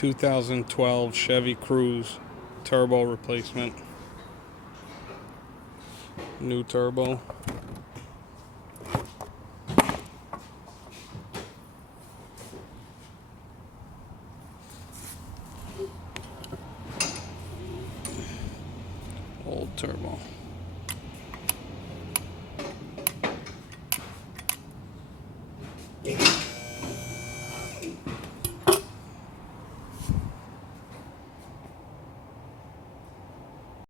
2012 Chevy Cruz turbo replacement. New turbo. Old turbo.